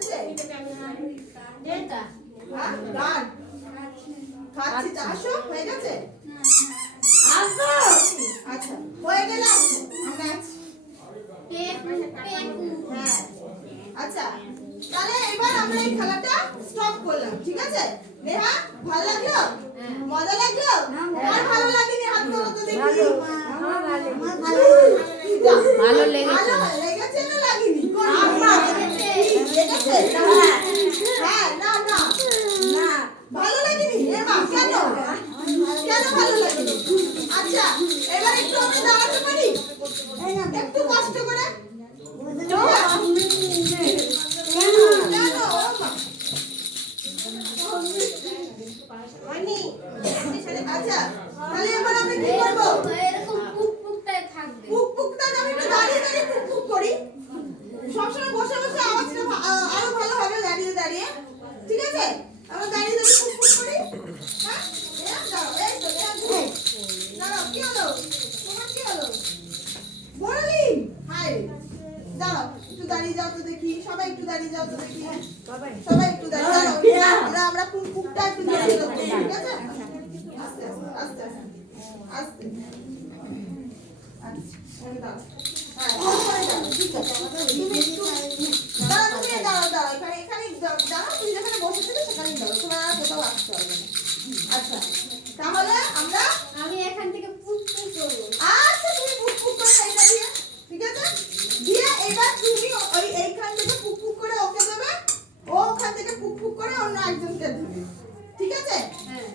এসেছে? হ্যাঁ, গান খাচ্ছি তো, আসো, হয়ে গেছে? আচ্ছা, হয়ে গেলে আসো, আমরা আছি। হ্যাঁ, আচ্ছা, তাহলে এবার আমরা এই খেলাটা স্টপ করলাম, ঠিক আছে? নেহা, ভালো লাগলো? মজা লাগলো? আর ভালো লাগেনি? হাত তোলো তো দেখি। ভালো লেগেছে। ভালো লেগেছে না লাগেনি? লেগেছে? হ্যাঁ, না না না, ভালো লাগেনি? এ মা, কেন? কেন ভালো লাগেনি? আচ্ছা, এবার একটু আমরা দাঁড়াতে পারি? একটু কষ্ট করে। কেন? ও মা। হয়নি? আচ্ছা, তাহলে এবার আমরা কি করবো? পুক পুকটা আমি একটু দাঁড়িয়ে দাঁড়িয়ে পুক পুক করি। সবসময় বসে বসে আওয়াজটা আরো ভালো হবে দাঁড়িয়ে দাঁড়িয়ে, ঠিক আছে? আমরা দাঁড়িয়ে দাঁড়িয়ে পুক পুক করি। হ্যাঁ, দাঁড়াও, এই তো, দাঁড়াও, কি হলো? তোমার কি হলো? বড়লি, হাই, দাঁড়াও, একটু দাঁড়িয়ে যাও তো দেখি, সবাই একটু দাঁড়িয়ে যাও তো দেখি, সবাই একটু দাঁড়িয়ে যাও। আমরা পুক পুকটা একটু দাঁড়িয়ে যাও, ঠিক আছে? আস্তে আস্তে আস্তে আস্তে আস্তে। আচ্ছা, দাঁড়াও। হ্যাঁ, ঠিক আছে। তুমি একটু দাঁড়াও, তুমি দাঁড়াও, দাঁড়াও, এখানে দাঁড়াও, তুমি যেখানে বসেছিলে সেখানেই দাঁড়াও, তোমার আর কোথাও আসতে হবে না। আচ্ছা, তাহলে আমরা আমি এখান থেকে পুক পুক করবো। আচ্ছা, তুমি পুক পুক করে এইটা দিয়ে, ঠিক আছে? দিয়ে এবার তুমি ওই এইখান থেকে পুক পুক করে ওকে দেবে, ও ওখান থেকে পুক পুক করে অন্য একজনকে দেবে, ঠিক আছে? হ্যাঁ।